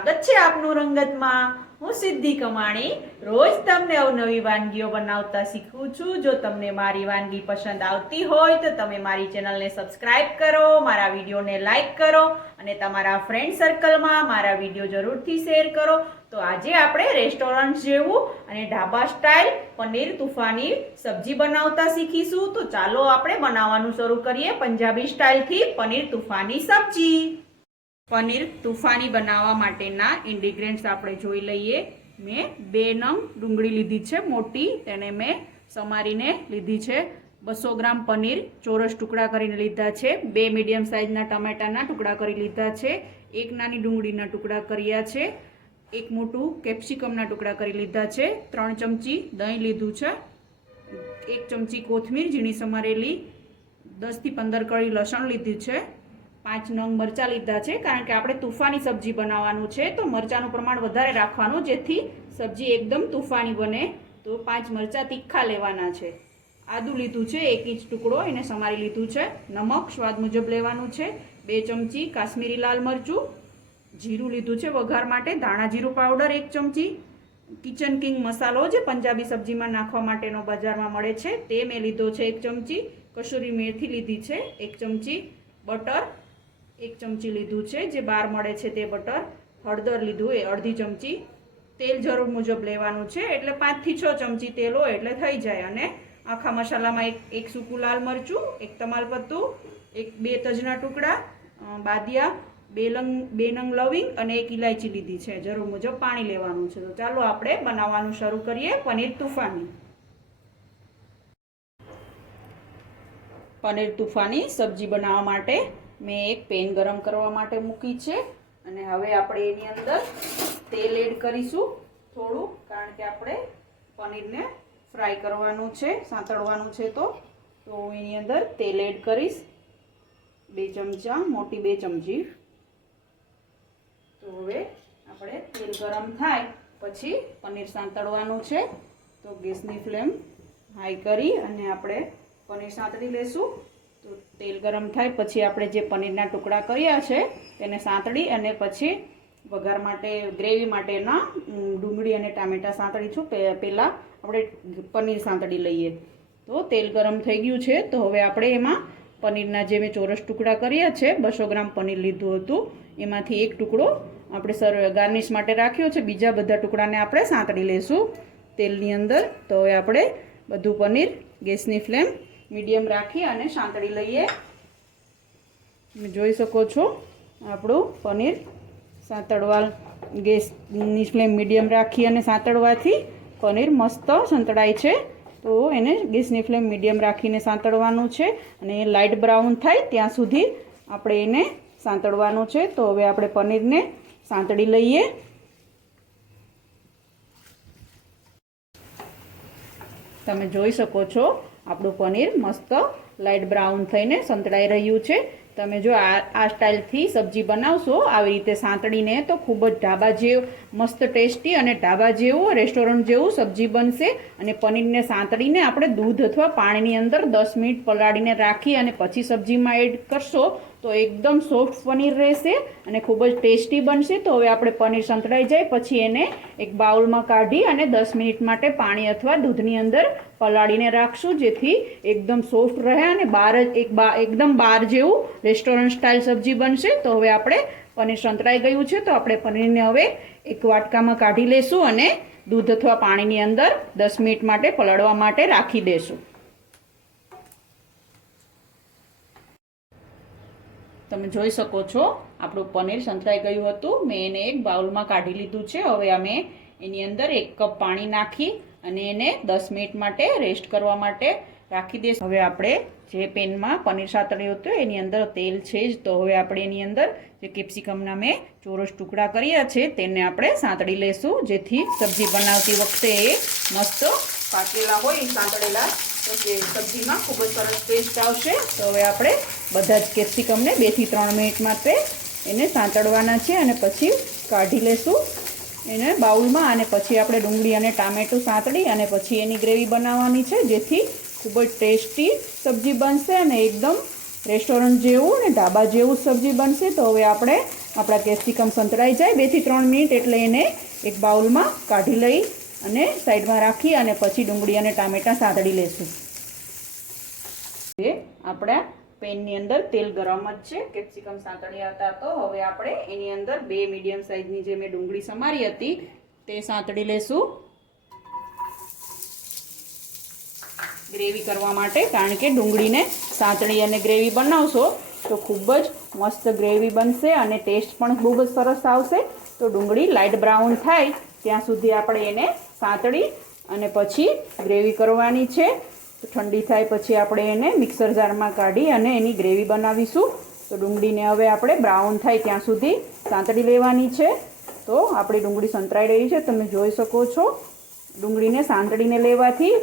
સ્વાગત છે આપનું રંગતમાં। હું સિદ્ધિ કમાણી રોજ તમને અવનવી વાનગીઓ બનાવતા શીખવું છું। જો તમને મારી વાનગી પસંદ આવતી હોય તો તમે મારી ચેનલને સબસ્ક્રાઇબ કરો, મારા વિડીયોને લાઈક કરો અને તમારા ફ્રેન્ડ સર્કલમાં મારા વિડીયો જરૂરથી શેર કરો। તો આજે આપણે રેસ્ટોરન્ટ જેવું અને ઢાબા સ્ટાઇલ પનીર તુફાની સબ્જી બનાવતા શીખીશું। તો ચાલો આપણે બનાવવાનું શરૂ કરીએ પંજાબી સ્ટાઇલથી પનીર તુફાની સબ્જી। पनीर तूफानी बनावा माटेना इंग्रेडिएंट्स आपणे जोई लईए। मैं 2 नंग डूंगળી લીધી છે મોટી, તેને મેં સમારીને લીધી છે। 200 ગ્રામ પનીર ચોરસ ટુકડા કરીને લીધા છે। 2 મીડિયમ સાઇઝના ટમેટાના ટુકડા કરી લીધા છે। 1 નાની ડુંગળીના ટુકડા કર્યા છે। 1 મોટું કેપ્સિકમના ટુકડા કરી લીધા છે। 3 ચમચી દહીં લીધું છે। 1 ચમચી કોથમીર ઝીણી સમારેલી। 10 થી 15 કળી લસણ લીધી છે। 5 નંગ મરચાં લીધા છે, કારણ કે આપણે તૂફાની સબ્જી બનાવવાનું છે તો મરચાંનું પ્રમાણ વધારે રાખવાનું, જેથી સબ્જી એકદમ તૂફાની બને। તો 5 મરચાં તીખા લેવાના છે। આદું લીધું છે 1 ઇંચ ટુકડો, એને સમારી લીધું છે। નમક સ્વાદ મુજબ લેવાનું છે। 2 ચમચી કાશ્મીરી લાલ મરચું, જીરું લીધું છે વઘાર માટે, ધાણા જીરું પાવડર 1 ચમચી, કિચન કિંગ મસાલો જે પંજાબી સબ્જીમાં નાખવા માટેનો બજારમાં મળે છે તે મેં લીધો છે 1 ચમચી, કસૂરી મેથી લીધી છે 1 ચમચી, બટર 1 ચમચી લીધું છે જે બહાર મળે છે તે બટર, હળદર લીધું એ અડધી ચમચી, તેલ જરૂર મુજબ લેવાનું છે, એટલે 5 થી 6 ચમચી તેલ હોય એટલે થઈ જાય। અને આખા મસાલામાં એક સૂકું લાલ મરચું, 1 તમાલપત્તું, 2 તજના ટુકડા, બાદિયા, 2 નંગ લવિંગ અને 1 ઇલાયચી લીધી છે। જરૂર મુજબ પાણી લેવાનું છે। તો ચાલો આપણે બનાવવાનું શરૂ કરીએ પનીર તુફાની। પનીર તુફાની સબ્જી બનાવવા માટે मैं एक पेन गरम करवा माटे मूकी छे अने हवे आपणे एनी अंदर तेल एड करीशुं थोड़ुं, कारण के आपणे पनीरने फ्राय करवानुं छे, सांतळवानुं छे। तो एनी अंदर तेल एड करीश 2 चमचा, मोटी 2 चमची। तो हवे आपणे तेल गरम थाय पछी पनीर सांतळवानुं छे। तो गैसनी फ्लेम हाई करी अने आपणे पनीर सांतળી लेशुं। तो तेल गरम थाय पछी आपणे जे पनीरना टुकड़ा कर्या छे तेने सांतળી अने पछी वघार माटे ग्रेवी माटेना डूंगળી अने टामेटा सांतળી छुं। पहेला आपणे पनीर सांतળી लईए। तो तेल गरम थई गयुं छे। तो हवे आपणे एमां पनीरना जे मैं चोरस टुकड़ा कर्या छे 200 ग्राम पनीर लीधुं हतुं एमांथी एक टुकड़ो आपणे गार्निश माटे राख्यो छे, बीजा बधा टुकड़ाने आपणे सांतળી लेशुं तेलनी अंदर। तो हवे आपणे बधुं पनीर गैसनी फ्लेम मीडियम राखी अने सांतળી लईए। તમે જોઈ શકો છો આપણું પનીર સાંતળવા ગેસની ફ્લેમ મીડિયમ રાખી અને સાંતળવાથી પનીર મસ્ત સંતળાય છે। તો એને ગેસની ફ્લેમ મીડિયમ રાખીને સાંતળવાનું છે અને લાઇટ બ્રાઉન થાય ત્યાં સુધી આપણે એને સાંતળવાનું છે। તો હવે આપણે પનીરને સાંતળી લઈએ। તમે જોઈ શકો છો આપણું પનીર મસ્ત લાઇટ બ્રાઉન થઈને સંતળાઈ રહ્યું છે। તમે જો આ સ્ટાઇલથી સબ્જી બનાવશો આવી રીતે સાંતળીને તો ખૂબ જ ઢાબા જેવું મસ્ત ટેસ્ટી અને ઢાબા જેવું રેસ્ટોરન્ટ જેવું સબ્જી બનશે। અને પનીરને સાંતળીને આપણે દૂધ અથવા પાણીની અંદર 10 મિનિટ પલાળીને રાખી અને પછી સબ્જીમાં એડ કરશો તો એકદમ સોફ્ટ પનીર રહેશે અને ખૂબ જ ટેસ્ટી બનશે। તો હવે આપણે પનીર સંતળાઈ જાય પછી એને એક બાઉલમાં કાઢી અને 10 મિનિટ માટે પાણી અથવા દૂધની અંદર પલાળીને રાખશું, જેથી એકદમ સોફ્ટ રહે અને એકદમ બાર જેવું રેસ્ટોરન્ટ સ્ટાઇલ સબ્જી બનશે। તો હવે આપણે પનીર સંતળાઈ ગયું છે તો આપણે પનીરને હવે એક વાટકામાં કાઢી લેશું અને દૂધ અથવા પાણીની અંદર 10 મિનિટ માટે પલાળવા માટે રાખી દેશું। તમે જોઈ શકો છો આપણું પનીર સંતળાઈ ગયું હતું। મેં એને એક બાઉલમાં કાઢી લીધું છે। હવે અમે એની અંદર 1 કપ પાણી નાખી અને એને 10 મિનિટ માટે રેસ્ટ કરવા માટે રાખી દઈશું। હવે આપણે જે પેનમાં પનીર સાંતળ્યું હતું એની અંદર તેલ છે જ, તો હવે આપણે એની અંદર જે કેપ્સિકમના મેં ચોરસ ટુકડા કર્યા છે તેને આપણે સાંતળી લેશું, જેથી સબ્જી બનાવતી વખતે એ મસ્ત પાકેલા હોય સાંતળેલા તો સબ્જીમાં ખૂબ જ સરસ ટેસ્ટ આવશે। તો હવે આપણે બધા જ કેપ્સિકમને 2 થી 3 મિનિટ માટે એને સાંતળવાના છે અને પછી કાઢી લેશું એને બાઉલમાં। અને પછી આપણે ડુંગળી અને ટામેટું સાંતળી અને પછી એની ગ્રેવી બનાવવાની છે, જેથી ખૂબ જ ટેસ્ટી સબ્જી બનશે અને એકદમ રેસ્ટોરન્ટ જેવું ને ઢાબા જેવું સબ્જી બનશે. તો હવે આપણે આપણા કેપ્સિકમ સંતળાઈ જાય 2 થી 3 મિનિટ એટલે એને એક બાઉલમાં કાઢી લઈ અને સાઈડમાં રાખી અને પછી ડુંગળી અને ટામેટાં સાંતળી લેશું. આપણા પેનની અંદર તેલ ગરમ જ છે. કેપ્સિકમ સાંતળ્યા હતા તો હવે આપણે એની અંદર 2 મીડિયમ સાઇઝની જે મેં ડુંગળી સમારી હતી તે સાંતળી લેશું ગ્રેવી કરવા માટે. કારણ કે ડુંગળીને સાંતળી અને ગ્રેવી બનાવશો તો ખૂબ જ મસ્ત ગ્રેવી બનશે અને ટેસ્ટ પણ ખૂબ જ સરસ આવશે. તો ડુંગળી લાઇટ બ્રાઉન થાય ત્યાં સુધી આપણે એને સાંતળી અને પછી ગ્રેવી કરવાની છે. તો ઠંડી થાય પછી આપણે એને મિક્સર જારમાં કાઢી અને એની ગ્રેવી બનાવીશું. તો ડુંગળીને હવે આપણે બ્રાઉન થાય ત્યાં સુધી સાંતળી લેવાની છે. તો આપણી ડુંગળી સંતળાઈ રહી છે, તમે જોઈ શકો છો. ડુંગળીને સાંતળીને લેવાથી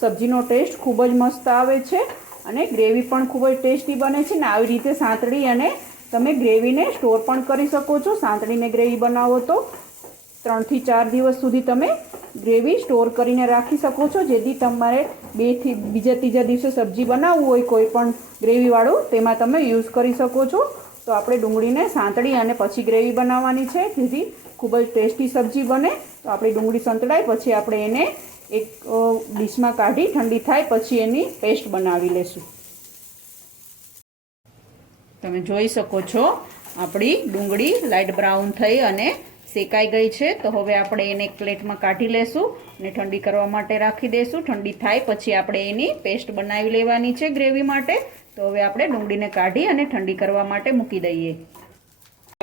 સબ્જીનો ટેસ્ટ ખૂબ જ મસ્ત આવે છે અને ગ્રેવી પણ ખૂબ જ ટેસ્ટી બને છે. ને આવી રીતે સાંતળી અને તમે ગ્રેવીને સ્ટોર પણ કરી શકો છો. સાંતળીને ગ્રેવી બનાવો તો 3 થી 4 દિવસ સુધી તમે ગ્રેવી સ્ટોર કરીને રાખી શકો છો. જેથી તમારે બીજા ત્રીજા દિવસે સબ્જી બનાવવું હોય કોઈ પણ ગ્રેવીવાળું તેમાં તમે યુઝ કરી શકો છો. તો આપણે ડુંગળીને સાંતળી અને પછી ગ્રેવી બનાવવાની છે, જેથી ખૂબ જ ટેસ્ટી સબ્જી બને. તો આપણી ડુંગળી સંતળાય પછી આપણે એને એક ડીશમાં કાઢી ઠંડી થાય પછી એની પેસ્ટ બનાવી લેશું. તમે જોઈ શકો છો આપણી ડુંગળી લાઇટ બ્રાઉન થઈ અને શેકાઈ ગઈ છે. તો હવે આપણે એને એક પ્લેટમાં કાઢી લેશું અને ઠંડી કરવા માટે રાખી દઈશું. ઠંડી થાય પછી આપણે એની પેસ્ટ બનાવી લેવાની છે ગ્રેવી માટે. તો હવે આપણે ડુંગળીને કાઢી અને ઠંડી કરવા માટે મૂકી દઈએ.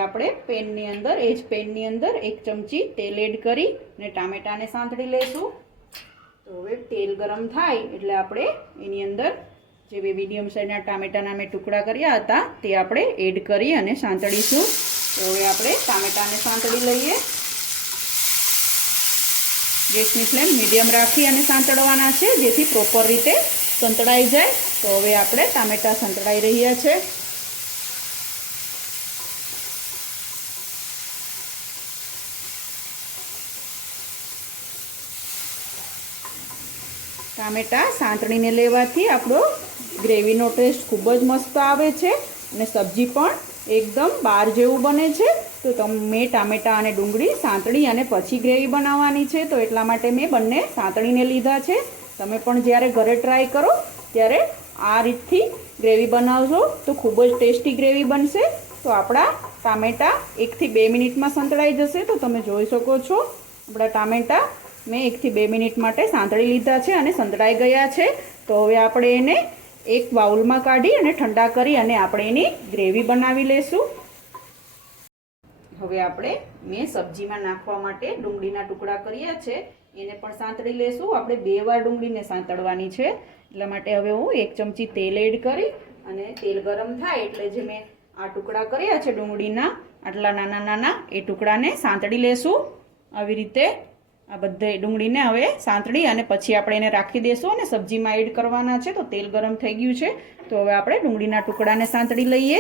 આપણે પેનની અંદર પેનની અંદર 1 ચમચી તેલ એડ કરી અને ટામેટાને સાંતળી લઈશું. તો હવે તેલ ગરમ થાય એટલે આપણે એની અંદર જે મીડિયમ સાઇઝના ટામેટાના મેં ટુકડા કર્યા હતા તે આપણે એડ કરી અને સાંતળીશું. તો હવે આપણે ટામેટાને સાંતળી લઈએ. ગેસની ફ્લેમ મીડિયમ રાખી અને સાંતળવાના છે, જેથી પ્રોપર રીતે સંતળાઈ જાય. તો હવે આપણે ટામેટાં સંતળાઈ રહ્યા છે. ટામેટાં સાંતળીને લેવાથી આપણો ગ્રેવીનો ટેસ્ટ ખૂબ જ મસ્ત આવે છે અને સબ્જી પણ એકદમ બાર જેવું બને છે. તો મેં ટામેટાં અને ડુંગળી સાંતળી અને પછી ગ્રેવી બનાવવાની છે, તો એટલા માટે મેં બંને સાંતળીને લીધા છે. તમે પણ જ્યારે ઘરે ટ્રાય કરો ત્યારે આ રીતથી ગ્રેવી બનાવશો તો ખૂબ જ ટેસ્ટી ગ્રેવી બનશે. તો આપણા ટામેટાં 1 થી 2 મિનિટમાં સંતળાઈ જશે. તો તમે જોઈ શકો છો આપણા ટામેટાં મેં 1 થી 2 મિનિટ માટે સાંતળી લીધા છે અને સંતળાઈ ગયા છે. તો હવે આપણે એને એક બાઉલમાં કાઢી અને ઠંડા કરી અને આપણે એની ગ્રેવી બનાવી લઈશું. હવે આપણે મેં સબ્જીમાં નાખવા માટે ડુંગળીના ટુકડા કર્યા છે એને પણ સાંતળી લેશું. આપણે 2 વાર ડુંગળીને સાંતળવાની છે, એટલા માટે હવે હું 1 ચમચી તેલ એડ કરી અને તેલ ગરમ થાય એટલે જે મેં આ ટુકડા કર્યા છે ડુંગળીના આટલા નાના નાના એ ટુકડાને સાંતળી લેશું. આવી રીતે આ બધે ડુંગળીને હવે સાંતળી અને પછી આપણે એને રાખી દઈશું અને સબ્જીમાં એડ કરવાના છે. તો તેલ ગરમ થઈ ગયું છે. તો હવે આપણે ડુંગળીના ટુકડાને સાંતળી લઈએ.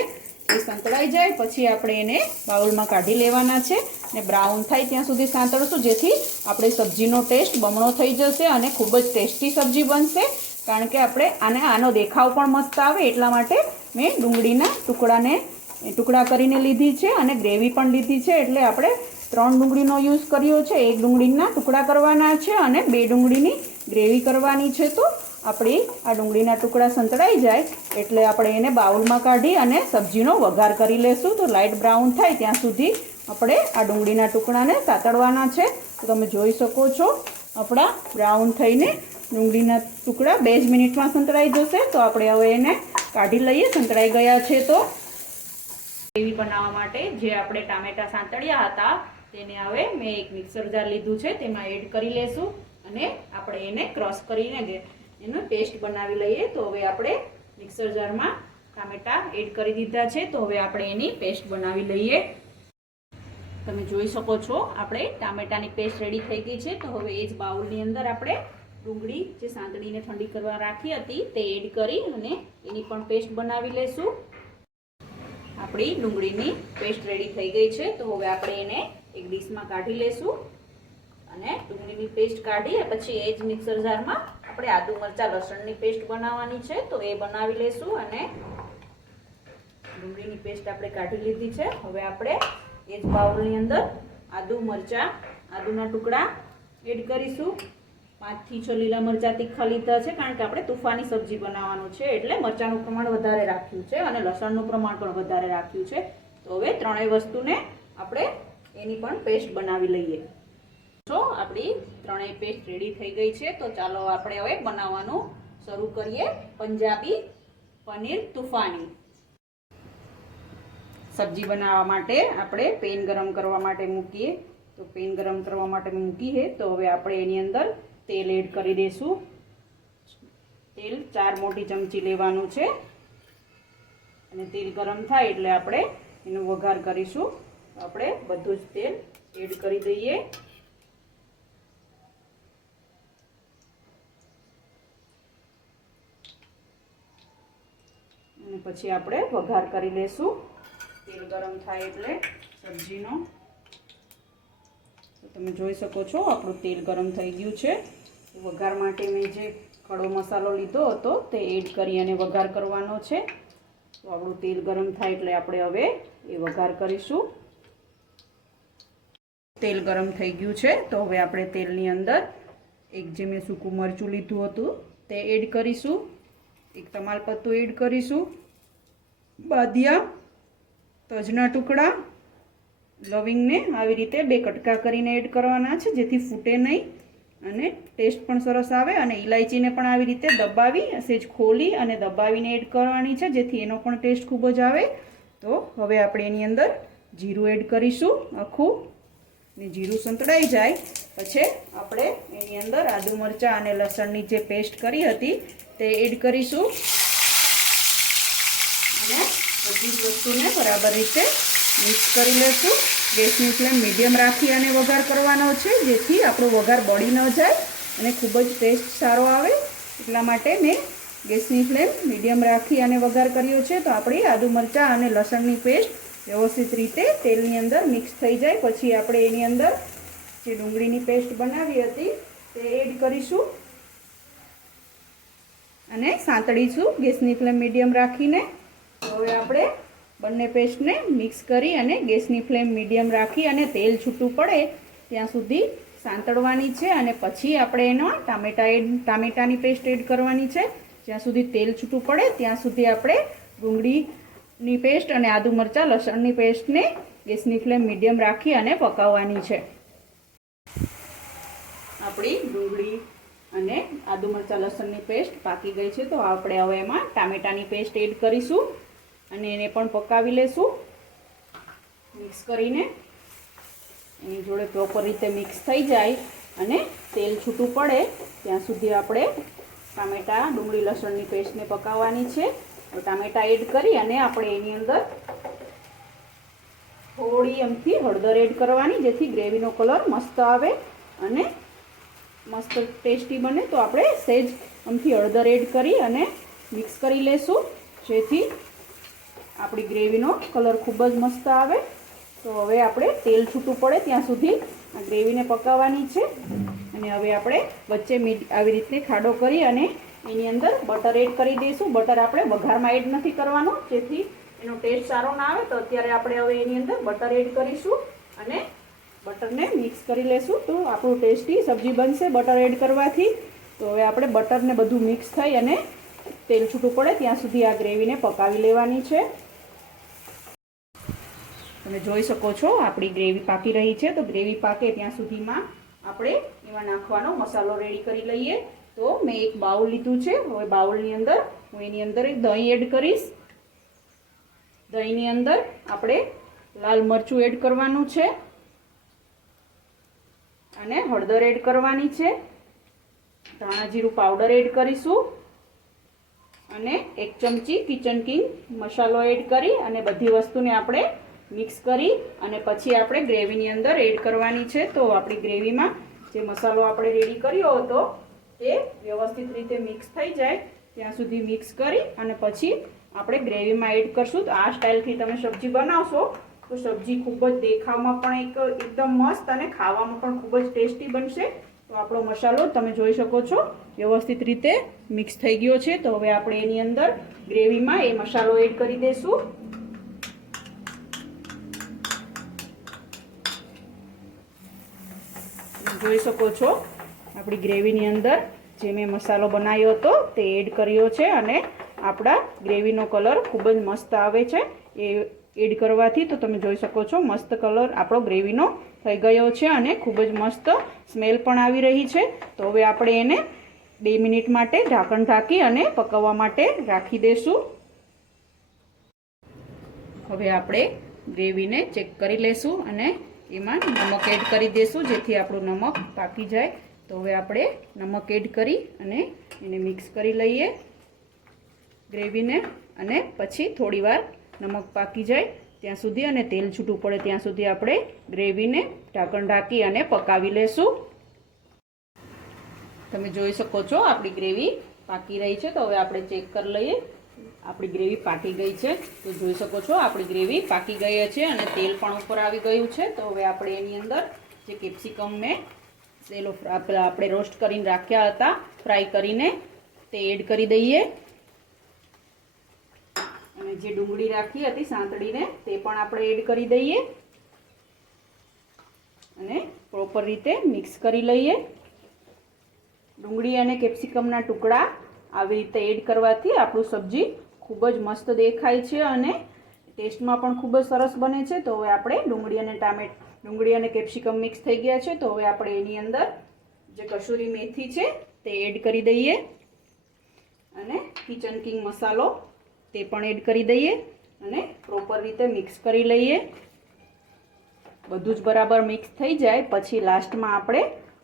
એ સંતળાઈ જાય પછી આપણે એને બાઉલમાં કાઢી લેવાના છે અને બ્રાઉન થાય ત્યાં સુધી સાંતળશું, જેથી આપણે સબ્જીનો ટેસ્ટ બમણો થઈ જશે અને ખૂબ જ ટેસ્ટી સબ્જી બનશે. કારણ કે આપણે આનો દેખાવ પણ મસ્ત આવે એટલા માટે મેં ડુંગળીના ટુકડા કરીને લીધી છે અને ગ્રેવી પણ લીધી છે. એટલે આપણે 3 ડુંગળીનો યુઝ કર્યો છે. 1 ડુંગળીના ટુકડા કરવાના છે અને 2 ડુંગળીની ગ્રેવી કરવાની છે. તો આપણી આ ડુંગળીના ટુકડા સંતળાઈ જાય એટલે આપણે એને બાઉલમાં કાઢી અને સબ્જીનો વઘાર કરી લેશું. તો લાઇટ બ્રાઉન થાય ત્યાં સુધી આપણે આ ડુંગળીના ટુકડાને સાતળવાના છે. તો તમે જોઈ શકો છો આપણા બ્રાઉન થઈને ડુંગળીના ટુકડા 2 જ મિનિટમાં સંતળાઈ જશે. તો આપણે હવે એને કાઢી લઈએ. સંતળાઈ ગયા છે. તો ગ્રેવી બનાવવા માટે જે આપણે ટામેટાં સાંતળ્યા હતા તેને હવે મેં એક મિક્સર જાર લીધું છે, તેમાં એડ કરી લેશું અને આપણે એને ક્રશ કરીને એનો પેસ્ટ બનાવી લઈએ. તો હવે આપણે મિક્સર જારમાં ટામેટાં એડ કરી દીધા છે. તો હવે આપણે એની પેસ્ટ બનાવી લઈએ. તમે જોઈ શકો છો આપણે ટામેટાની પેસ્ટ રેડી થઈ ગઈ છે. તો હવે એ જ બાઉલની અંદર આપણે ડુંગળી જે સાંતળીને ઠંડી કરવા રાખી હતી તે એડ કરી અને એની પણ પેસ્ટ બનાવી લેશું. આપણી ડુંગળીની પેસ્ટ રેડી થઈ ગઈ છે. તો હવે આપણે એને એક ડીશમાં કાઢી લેશું અને ડુંગળીની પેસ્ટ કાઢી પછી એ જ મિક્સર જારમાં આપણે આદુ મરચાં લસણની પેસ્ટ બનાવવાની છે, તો એ બનાવી લઈશું. અને ડુંગળીની પેસ્ટ આપણે કાઢી લીધી છે. હવે આપણે એ જ બાઉલની અંદર આદુ મરચાં, આદુના ટુકડા એડ કરીશું. 5 થી 6 લીલા મરચાં તીખા લીધા છે, કારણ કે આપણે તુફાની સબ્જી બનાવવાનું છે એટલે મરચાંનું પ્રમાણ વધારે રાખ્યું છે અને લસણનું પ્રમાણ પણ વધારે રાખ્યું છે. તો હવે ત્રણેય વસ્તુને આપણે એની પણ પેસ્ટ બનાવી લઈએ. તો આપણી ત્રણેય પેસ્ટ રેડી થઈ ગઈ છે. તો ચાલો આપણે હવે બનાવવાનું શરૂ કરીએ. પંજાબી પનીર તુફાની. સબ્જી બનાવવા માટે આપણે પેન ગરમ કરવા માટે મૂકીએ. તો પેન ગરમ કરવા માટે મૂકી છે. તો હવે આપણે એની અંદર તેલ એડ કરી દઈશું. તેલ 4 મોટી ચમચી લેવાનું છે અને તેલ ગરમ થાય એટલે આપણે એનો વઘાર કરીશું. આપણે બધું જ તેલ એડ કરી દઈએ. અને પછી આપણે વઘાર કરી લઈશું. તેલ ગરમ થાય એટલે સબ્જીનો. તો તમે જોઈ શકો છો આપણું તેલ ગરમ થઈ ગયું છે. વઘાર માટે મેં જે ખડો મસાલો લીધો હતો તે એડ કરી અને વઘાર કરવાનો છે. તો આપણું તેલ ગરમ થાય એટલે આપણે હવે એ વઘાર કરીશું. તેલ ગરમ થઈ ગયું છે. તો હવે આપણે તેલની અંદર એક જે મેં સૂકું મરચું લીધું હતું તે એડ કરીશું. એક તમાલપત્તું એડ કરીશું. બાદિયા, તજના ટુકડા, લવિંગને આવી રીતે 2 કટકા કરીને એડ કરવાના છે, જેથી ફૂટે નહીં અને ટેસ્ટ પણ સરસ આવે. અને ઇલાયચીને પણ આવી રીતે દબાવી, સહેજ ખોલી અને દબાવીને એડ કરવાની છે, જેથી એનો પણ ટેસ્ટ ખૂબ જ આવે. તો હવે આપણે એની અંદર જીરું એડ કરીશું આખું. ને જીરું સંતળાઈ જાય પછી આપણે એની અંદર આદુ મરચાં અને લસણની જે પેસ્ટ કરી હતી તે એડ કરીશું. અને બધી જ વસ્તુને બરાબર રીતે મિક્સ કરી લઈશું. ગેસની ફ્લેમ મીડિયમ રાખી અને વઘાર કરવાનો છે, જેથી આપણો વઘાર બળી ન જાય અને ખૂબ જ ટેસ્ટ સારો આવે. એટલા માટે મેં ગેસની ફ્લેમ મીડિયમ રાખી અને વઘાર કર્યો છે. તો આપણી આદુ મરચાં અને લસણની પેસ્ટ વ્યવસ્થિત રીતે તેલની અંદર મિક્સ થઈ જાય પછી આપણે એની અંદર જે ડુંગળીની પેસ્ટ બનાવી હતી તે એડ કરીશું અને સાંતળીશું ગેસની ફ્લેમ મીડિયમ રાખીને. હવે આપણે બંને પેસ્ટને મિક્સ કરી અને ગેસની ફ્લેમ મીડિયમ રાખી અને તેલ છૂટું પડે ત્યાં સુધી સાંતળવાની છે. અને પછી આપણે એનો ટામેટાની પેસ્ટ એડ કરવાની છે. જ્યાં સુધી તેલ છૂટું પડે ત્યાં સુધી આપણે ડુંગળીની પેસ્ટ અને આદુ મરચાં લસણની પેસ્ટને ગેસની ફ્લેમ મીડિયમ રાખી અને પકાવવાની છે. આપણી ડુંગળી અને આદુ મરચાં લસણની પેસ્ટ પાકી ગઈ છે. તો આપણે હવે એમાં ટામેટાની પેસ્ટ એડ કરીશું અને એને પણ પકાવી લેશું. મિક્સ કરીને એની જોડે પ્રોપર રીતે મિક્સ થઈ જાય અને તેલ છૂટું પડે ત્યાં સુધી આપણે ટામેટાં ડુંગળી લસણની પેસ્ટને પકાવવાની છે. ટામેટાં એડ કરી અને આપણે એની અંદર થોડી અમથી હળદર એડ કરવાની, જેથી ગ્રેવીનો કલર મસ્ત આવે અને મસ્ત ટેસ્ટી બને. તો આપણે સહેજ અમથી હળદર એડ કરી અને મિક્સ કરી લેશું, જેથી આપણી ગ્રેવીનો કલર ખૂબ જ મસ્ત આવે. તો હવે આપણે તેલ છૂટું પડે ત્યાં સુધી આ ગ્રેવીને પકાવવાની છે. અને હવે આપણે વચ્ચે આવી રીતે ખાડો કરી અને એની અંદર બટર એડ કરી દઈશું. બટર આપણે વઘારમાં એડ નથી કરવાનું, જેથી એનો ટેસ્ટ સારો ના આવે. તો અત્યારે આપણે હવે એની અંદર બટર એડ કરીશું અને બટરને મિક્સ કરી લેશું. તો આપણું ટેસ્ટી સબ્જી બનશે બટર એડ કરવાથી. તો હવે આપણે બટરને બધું મિક્સ થઈ અને તેલ છૂટું પડે ત્યાં સુધી આ ગ્રેવીને પકાવી લેવાની છે. તમે જોઈ શકો છો આપણી ગ્રેવી પાકી રહી છે. તો ગ્રેવી પાકે ત્યાં સુધીમાં આપણે એમાં નાખવાનો મસાલો રેડી કરી લઈએ. તો મેં એક બાઉલ લીધું છે. હવે બાઉલની અંદર હું એની અંદર દહીં એડ કરીશ. દહીંની અંદર આપણે લાલ મરચું એડ કરવાનું છે અને હળદર એડ કરવાની છે. ધાણા જીરું પાવડર એડ કરીશું અને 1 ચમચી કિચન કિંગ મસાલો એડ કરી અને બધી વસ્તુને આપણે મિક્સ કરી અને પછી આપણે ગ્રેવીની અંદર એડ કરવાની છે. તો આપણી ગ્રેવીમાં જે મસાલો આપણે રેડી કર્યો હતો તે વ્યવસ્થિત રીતે મિક્સ થઈ જાય ત્યાં સુધી મિક્સ કરી અને પછી આપણે ગ્રેવીમાં એડ કરશું. તો આ સ્ટાઇલથી તમે સબ્જી બનાવશો તો સબ્જી ખૂબ જ દેખાવમાં પણ એકદમ મસ્ત અને ખાવામાં પણ ખૂબ જ ટેસ્ટી બનશે। તો આપણો મસાલો તમે જોઈ શકો છો વ્યવસ્થિત રીતે મિક્સ થઈ ગયો છે। તો હવે આપણે એની અંદર ગ્રેવીમાં એ મસાલો એડ કરી દઈશું। જોઈ શકો છો આપણી ગ્રેવીની અંદર જે મેં મસાલો બનાવ્યો હતો તે એડ કર્યો છે અને આપણા ગ્રેવીનો કલર ખૂબ જ મસ્ત આવે છે। એ એડ કરવાથી તો તમે જોઈ શકો છો મસ્ત કલર આપણો ગ્રેવીનો થઈ ગયો છે અને ખૂબ જ મસ્ત સ્મેલ પણ આવી રહી છે। તો હવે આપણે એને 2 મિનિટ માટે ઢાંકણ ઢાંકી અને પકવવા માટે રાખી દઈશું। હવે આપણે ગ્રેવીને ચેક કરી લેશું અને એમાં નમક એડ કરી દઈશું જેથી આપણું નમક પાકી જાય। તો હવે આપણે નમક એડ કરી અને એને મિક્સ કરી લઈએ ગ્રેવીને અને પછી થોડીવાર નમક પાકી જાય ત્યાં સુધી અને તેલ છૂટું પડે ત્યાં સુધી આપણે ગ્રેવીને ઢાંકણ ઢાંકી અને પકાવી લેશું। તમે જોઈ શકો છો આપણી ગ્રેવી પાકી રહી છે। તો હવે આપણે ચેક કરી લઈએ આપણી ગ્રેવી પાકી ગઈ છે। તો જોઈ શકો છો આપણી ગ્રેવી પાકી ગઈ છે અને તેલ પણ ઉપર આવી ગયું છે। તો હવે આપણે એની અંદર જે કેપ્સિકમ મેં આપણે રોસ્ટ કરીને રાખ્યા હતા ફ્રાય કરીને તે એડ કરી દઈએ અને જે ડુંગળી રાખી હતી સાંતળીને તે પણ આપણે એડ કરી દઈએ અને પ્રોપર રીતે મિક્સ કરી લઈએ। ડુંગળી અને કેપ્સિકમના ટુકડા આવી રીતે એડ કરવાથી આપણું સબ્જી ખૂબ જ મસ્ત દેખાય છે અને ટેસ્ટમાં પણ ખૂબ જ સરસ બને છે। તો હવે આપણે ડુંગળી અને કેપ્સિકમ મિક્સ થઈ ગયા છે। તો હવે આપણે એની અંદર જે કસૂરી મેથી છે તે એડ કરી દઈએ અને કિચન કિંગ મસાલો તે પણ એડ કરી દઈએ અને પ્રોપર રીતે મિક્સ કરી લઈએ। બધું જ બરાબર મિક્સ થઈ જાય પછી લાસ્ટમાં આપણે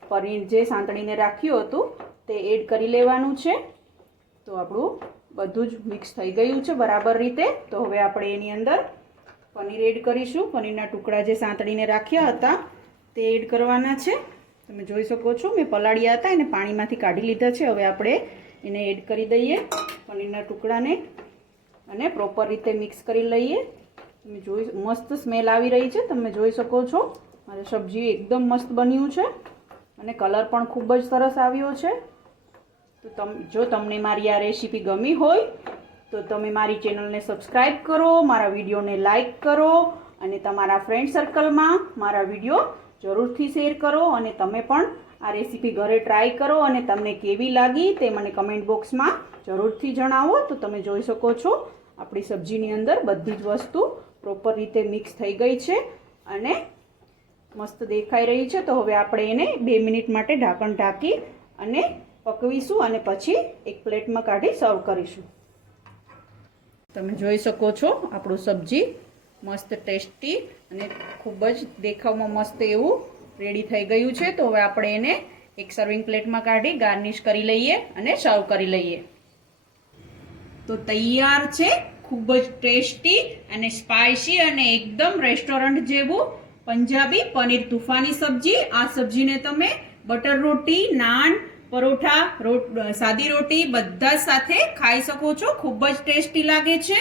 પનીર જે સાંતળીને રાખ્યું હતું તે એડ કરી લેવાનું છે। તો આપણું બધું જ મિક્સ થઈ ગયું છે બરાબર રીતે। તો હવે આપણે એની અંદર પનીર એડ કરીશું। પનીરના ટુકડા જે સાંતળીને રાખ્યા હતા તે એડ કરવાના છે। તમે જોઈ શકો છો મેં પલાળ્યા હતા એને પાણીમાંથી કાઢી લીધા છે। હવે આપણે એને એડ કરી દઈએ પનીરના ટુકડાને અને પ્રોપર રીતે મિક્સ કરી લઈએ। તમે જોઈ મસ્ત સ્મેલ આવી રહી છે તમે જોઈ શકો છો મારી સબ્જી એકદમ મસ્ત બન્યું છે અને કલર પણ ખૂબ જ સરસ આવ્યો છે। તો જો તમને મારી આ રેસીપી ગમી હોય તો તમે મારી ચેનલને સબસ્ક્રાઈબ કરો, મારા વિડીયોને લાઈક કરો અને તમારા ફ્રેન્ડ સર્કલમાં મારા વિડીયો જરૂરથી શેર કરો અને તમે પણ આ રેસીપી ઘરે ટ્રાય કરો અને તમને કેવી લાગી તે મને કમેન્ટ બોક્સમાં જરૂરથી જણાવો। તો તમે જોઈ શકો છો આપણી સબ્જીની અંદર બધી જ વસ્તુ પ્રોપર રીતે મિક્સ થઈ ગઈ છે અને મસ્ત દેખાઈ રહી છે। તો હવે આપણે એને 2 મિનિટ માટે ઢાંકણ ઢાંકી અને પકવીશું અને પછી એક પ્લેટમાં કાઢી સર્વ કરીશું। તમે જોઈ શકો છો આપણું સબ્જી મસ્ત ટેસ્ટી અને ખૂબ જ દેખાવમાં મસ્ત એવું રેડી થઈ ગયું છે। તો હવે આપણે એને એક સર્વિંગ પ્લેટમાં કાઢી ગાર્નિશ કરી લઈએ અને સર્વ કરી લઈએ। તો તૈયાર છે ખૂબ જ ટેસ્ટી અને સ્પાઇસી અને એકદમ રેસ્ટોરન્ટ જેવું પંજાબી પનીર તુફાની સબ્જી। આ સબ્જીને તમે બટર રોટી, નાન, પરોઠા, સાદી રોટી બધા સાથે ખાઈ શકો છો। ખૂબ જ ટેસ્ટી લાગે છે।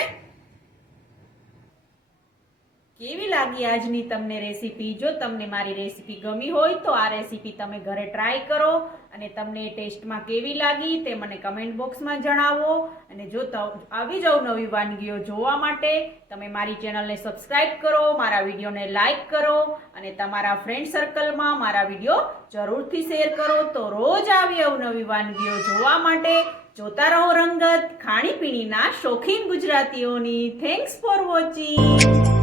કેવી લાગી આજની તમને રેસીપી? જો તમને મારી રેસીપી ગમી હોય તો આ રેસીપી તમે ઘરે ટ્રાય કરો અને તમને ટેસ્ટમાં કેવી લાગી તે મને કમેન્ટ બોક્સમાં જણાવો અને જો આવી જાવ નવી વાનગીઓ જોવા માટે તમે મારી ચેનલને સબસ્ક્રાઇબ કરો, મારા વિડીયોને લાઈક કરો અને તમારા ફ્રેન્ડ સર્કલમાં મારા વિડીયો જરૂરથી શેર કરો। તો રોજ આવી અવનવી વાનગીઓ જોવા માટે જોતા રહો રંગત, ખાણીપીણીના શોખીન ગુજરાતીઓની। Thanks for watching.